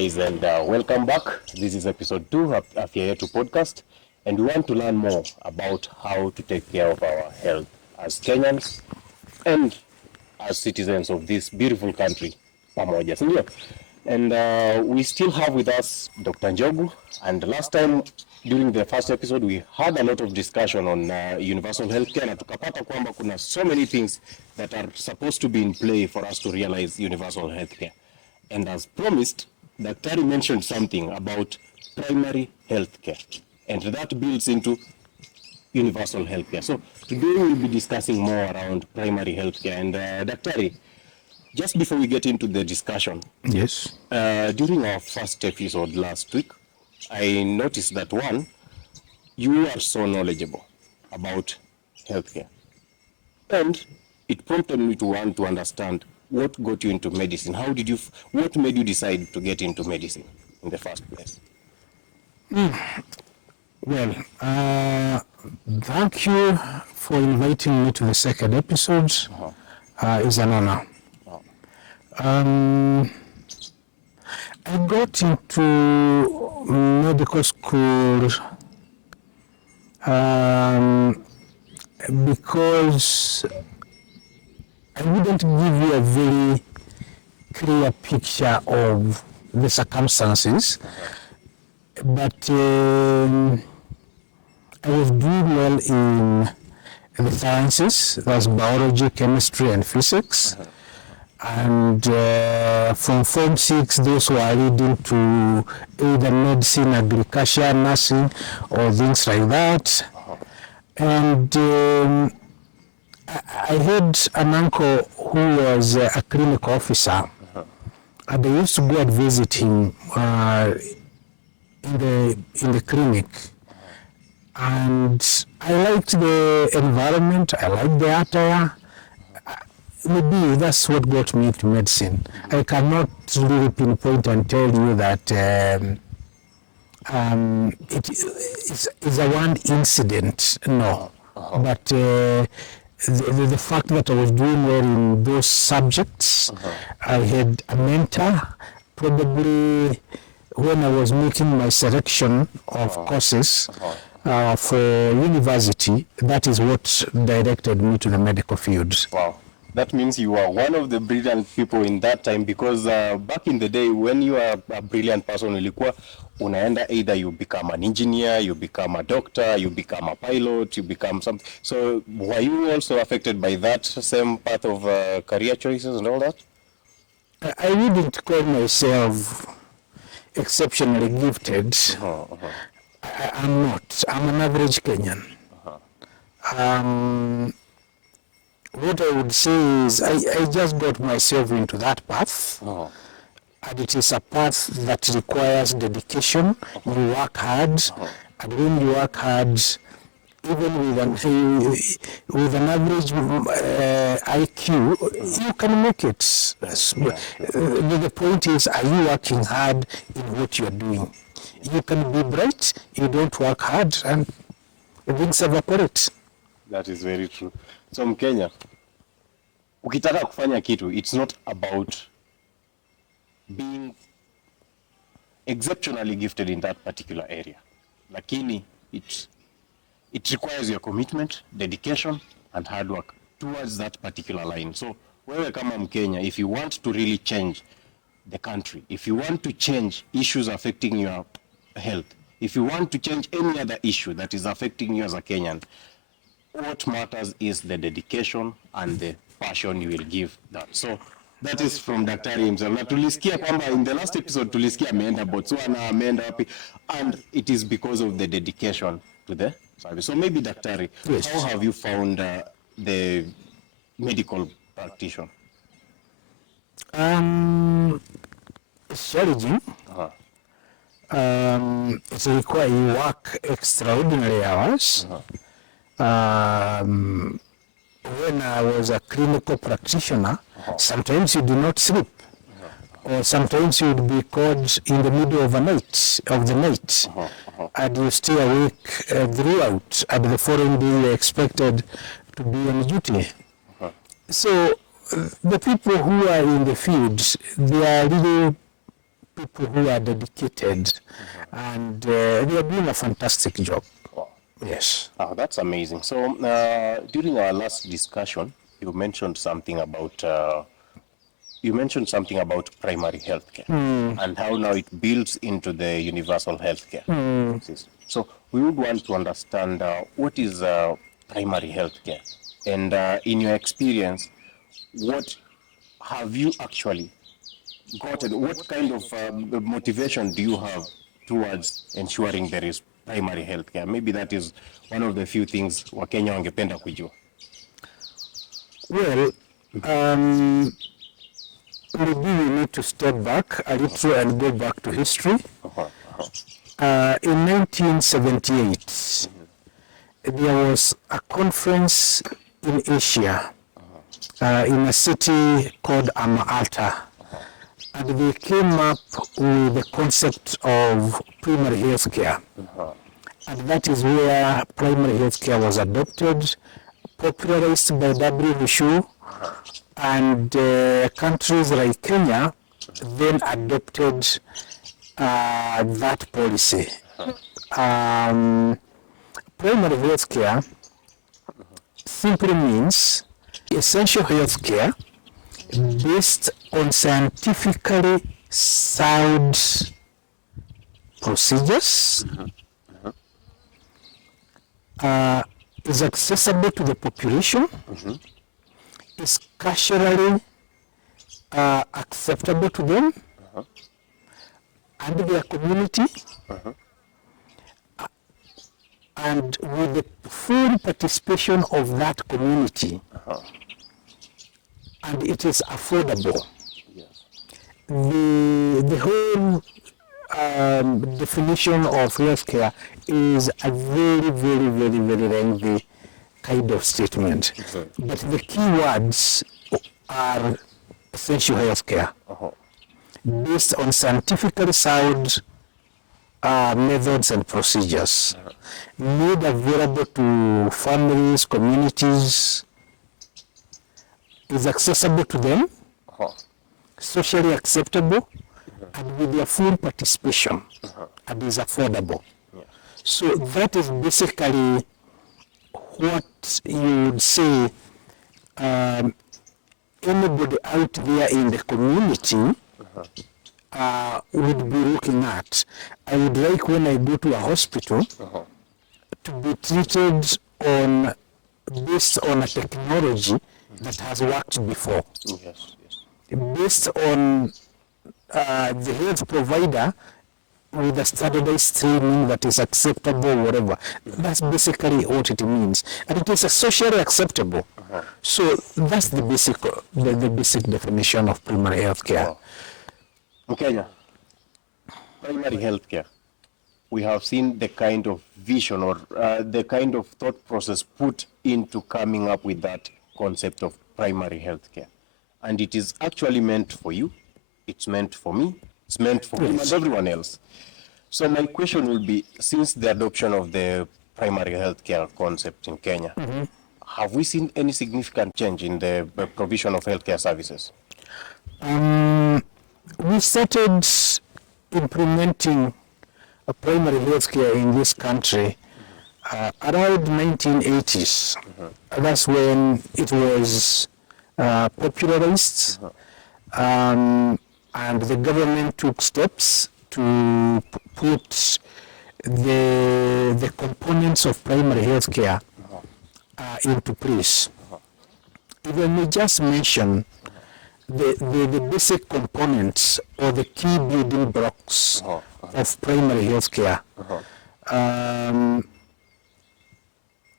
guys, and welcome back. This is episode 2 of Afya Yetu podcast, and we want to learn more about how to take care of our health as Kenyans and as citizens of this beautiful country, pamoja, sindio? And we still have with us Dr. Njogu, and last time during the first episode we had a lot of discussion on universal healthcare, na tukapata kwamba kuna so many things that are supposed to be in play for us to realize universal healthcare. And as promised, Daktari mentioned something about primary healthcare, and that builds into universal healthcare. So today we'll be discussing more around primary healthcare. And Daktari, just before we get into the discussion, yes, during our first episode last week, I noticed that one, you are so knowledgeable about healthcare, and it prompted me to want to understand what got you into medicine. What made you decide to get into medicine in the first place? Well, thank you for inviting me to the second episode. It's an honor. I got into medical school because I wouldn't give you a very clear picture of the circumstances, but I was doing well in the sciences, that's biology, chemistry, and physics. And from Form 6, those who are leading to either medicine, agriculture, nursing, or things like that. And I had an uncle who was a clinical officer, and I used to go and visit him in the clinic. And I liked the environment, I liked the attire. Maybe that's what got me into medicine. I cannot really pinpoint and tell you that it's a one incident, no. But the fact that I was doing well in those subjects, I had a mentor. Probably when I was making my selection of courses for university, that is what directed me to the medical field. Wow. That means you are one of the brilliant people in that time, because back in the day when you are a brilliant person, ulikuwa unaenda, either you become an engineer, you become a doctor, you become a pilot, you become something. So were you also affected by that same path of career choices and all that? I wouldn't call myself exceptionally gifted. I'm not. I'm an average Kenyan. What I would say is I just got myself into that path, and it is a path that requires dedication. You work hard, and when you work hard, even with an average IQ, you can make it. The point is, are you working hard in what you are doing? You can be bright, you don't work hard, and things evaporate. That is very true. So Mkenya, ukitaka kufanya kitu, it's not about being exceptionally gifted in that particular area. Lakini it requires your commitment, dedication, and hard work towards that particular line. So wewe kama Mkenya, if you want to really change the country, if you want to change issues affecting your health, if you want to change any other issue that is affecting you as a Kenyan, what matters is the dedication and the passion you will give that. So that is from Daktari himself. Na tulisikia kwamba in the last episode tulisikia ameenda Botswana, ameenda wapi, and it is because of the dedication to the service. So maybe Daktari, yes, how have you found the medical practitioner? It's challenging. It requires you work extraordinary hours. When I was a clinical practitioner, sometimes you do not sleep, or sometimes you would be called in the middle of the night, and you stay awake throughout, and the following day you're expected to be on duty. So the people who are in the field, they are really people who are dedicated, and they are doing a fantastic job. Wow. Yes. Oh, that's amazing. So during our last discussion, you mentioned something about primary healthcare and how now it builds into the universal healthcare system. So we would want to understand what is primary healthcare, and in your experience, what have you actually gotten? What kind of motivation do you have towards ensuring there is primary healthcare? Maybe that is one of the few things Wakenya wangependa kujua. Well, maybe we need to step back a little and go back to history. In 1978, there was a conference in Asia, in a city called Ata, and they came up with the concept of primary health care. And that is where primary health care was adopted, popularized by WHO, and countries like Kenya then adopted that policy. Primary health care simply means essential health care based on scientifically sound procedures, is accessible to the population, is culturally acceptable to them and their community, and with the full participation of that community, and it is affordable. The whole definition of healthcare is a very, very, very, very lengthy kind of statement. But the key words are essential healthcare, based on scientifically sound methods and procedures, made available to families, communities, is accessible to them, socially acceptable, and with their full participation, and is affordable. So that is basically what you would say anybody out there in the community would be looking at. I would like, when I go to a hospital, to be treated based on a technology that has worked before. Based on the health provider with a standardized training that is acceptable, whatever. That's basically what it means. And it is socially acceptable. So that's the basic definition of primary health care. Kenya, primary health care, we have seen the kind of vision or the kind of thought process put into coming up with that concept of primary health care. And it is actually meant for you, it's meant for me, it's meant for him and everyone else. So my question will be, since the adoption of the primary health care concept in Kenya, have we seen any significant change in the provision of healthcare services? We started implementing a primary health care in this country around 1980s. That's when it was popularized, and the government took steps to put the components of primary health care into place. If I may just mention the basic components or the key building blocks of primary health care.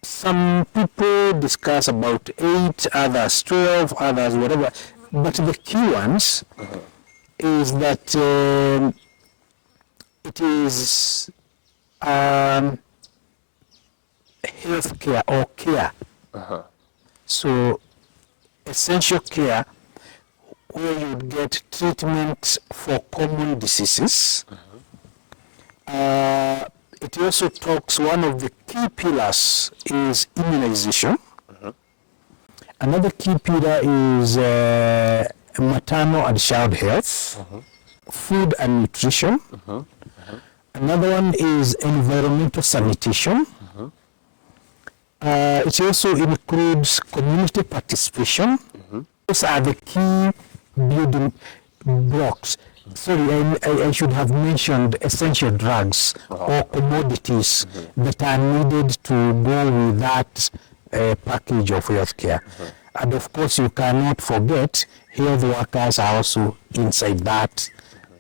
Some people discuss about 8, others 12, others whatever, but the key ones is that it is health care or care. So essential care, where you would get treatment for common diseases. It also talks, one of the key pillars is immunization. Another key pillar is maternal and child health. food and nutrition. Another one is environmental sanitation. It also includes community participation. Those are the key building blocks. Sorry, I should have mentioned essential drugs or commodities that are needed to go with that package of healthcare. And of course, you cannot forget health workers are also inside that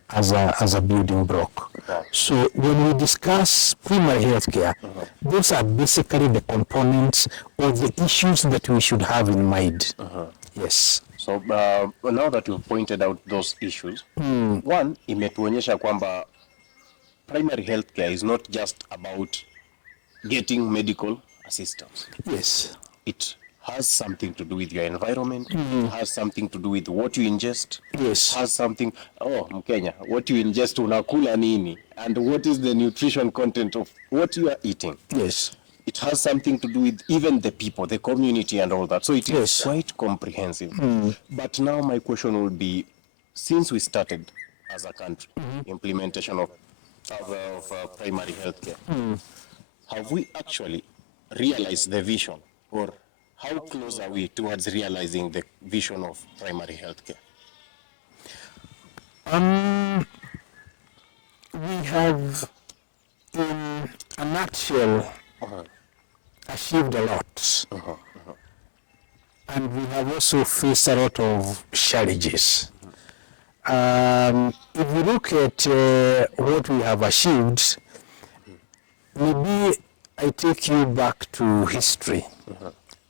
as a building block. So when we discuss primary healthcare, those are basically the components or the issues that we should have in mind. Yes. So now that you've pointed out those issues, one, imetuonyesha kwamba primary healthcare is not just about getting medical assistance. Yes. It has something to do with your environment, has something to do with what you ingest, Yes. has something, Mkenya, what you ingest unakula nini, and what is the nutrition content of what you are eating. Yes. It has something to do with even the people, the community and all that. So it is quite comprehensive. But now my question would be, since we started as a country, implementation of primary healthcare, have we actually realized the vision, or how close are we towards realizing the vision of primary healthcare? We have, in a nutshell, achieved a lot. And we have also faced a lot of challenges. If we look at what we have achieved, maybe I take you back to history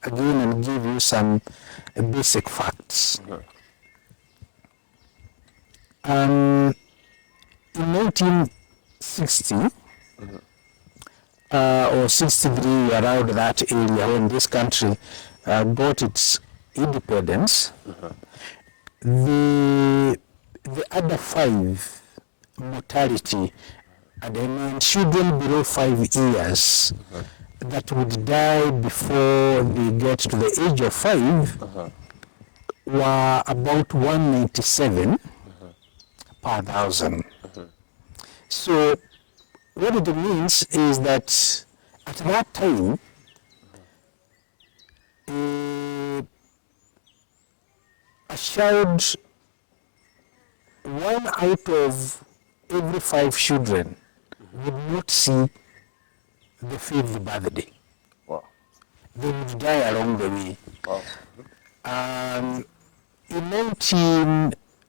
again and give you some basic facts. In 1960 or 63, around that area, when this country got its independence, the other 5 mortality, and I mean children below 5 years that would die before they get to the age of 5 were about 197 per 1,000. So what it means is that at that time, a child, 1 out of every 5 children would not see the 5th birthday. Wow. They would die along the way. Wow.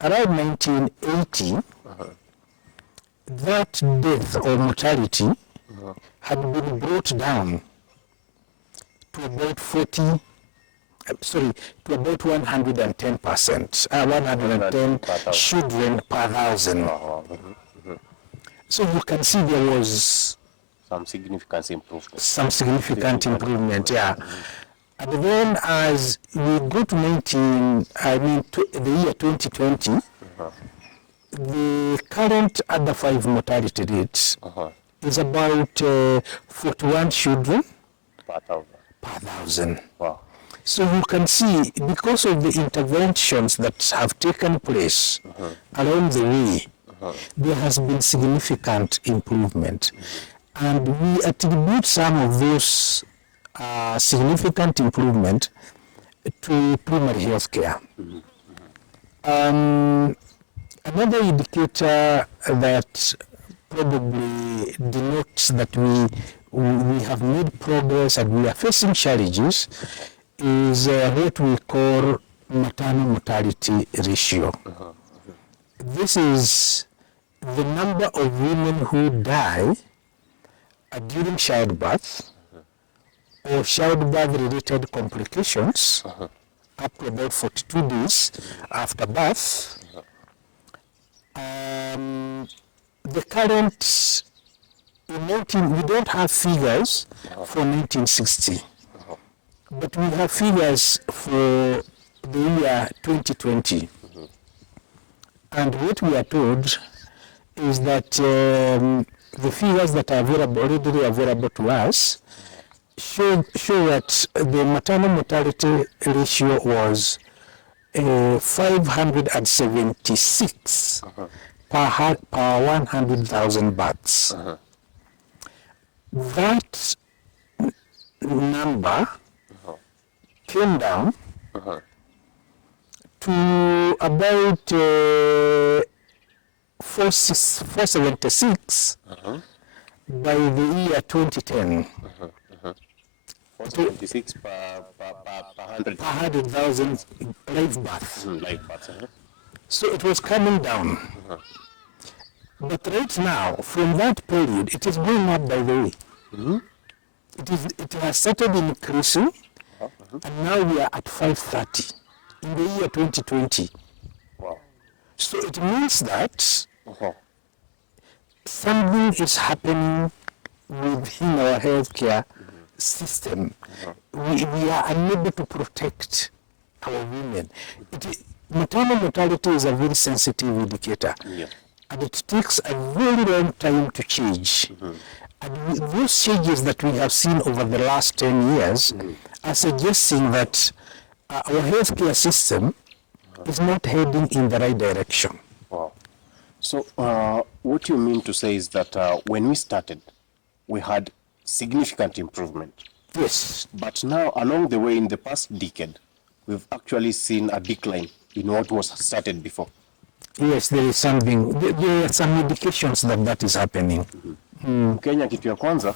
Around 1980, that death or mortality had been brought down to about 110%, 110 children per 1,000. So you can see there was some significant improvement. Yeah. And then as we go to the year 2020, the current under 5 mortality rate is about 41 children per 1,000. Wow. So you can see, because of the interventions that have taken place along the way, there has been significant improvement. And we attribute some of those significant improvement to primary health care. Another indicator that probably denotes that we have made progress and we are facing challenges is what we call maternal mortality ratio. This is the number of women who die during childbirth or childbirth-related complications up to about 42 days after birth. The current, we don't have figures for 1960, but we have figures for the year 2020. And what we are told is that the figures that are readily available to us show that the maternal mortality ratio was 576 per 100,000 births. That number came down to about 476 by the year 2010. 476 per 100,000 live births. live births. So it was coming down. But right now, from that period, it is going up, by the way. It has started increasing, and now we are at 530 in the year 2020. Wow. So it means that something is happening within our healthcare system. We are unable to protect our women. Maternal mortality is a very sensitive indicator. Yeah. And it takes a very long time to change. And those changes that we have seen over the last 10 years are suggesting that our healthcare system is not heading in the right direction. Wow. So what you mean to say is that when we started, we had significant improvement. Yes. But now, along the way, in the past decade, we've actually seen a decline in what was started before. Yes, there is something, there are some indications that is happening. Kenya, kitu ya kwanza,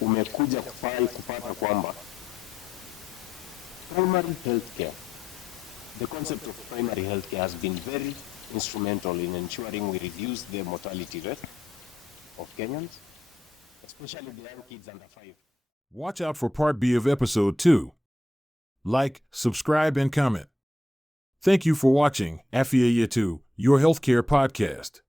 umekuja kupata kwamba primary healthcare, the concept of primary healthcare has been very instrumental in ensuring we reduce the mortality rate of Kenyans, especially the young kids under 5. Watch out for Part B of Episode 2. Like, subscribe, and comment. Thank you for watching Afia 2, your healthcare podcast.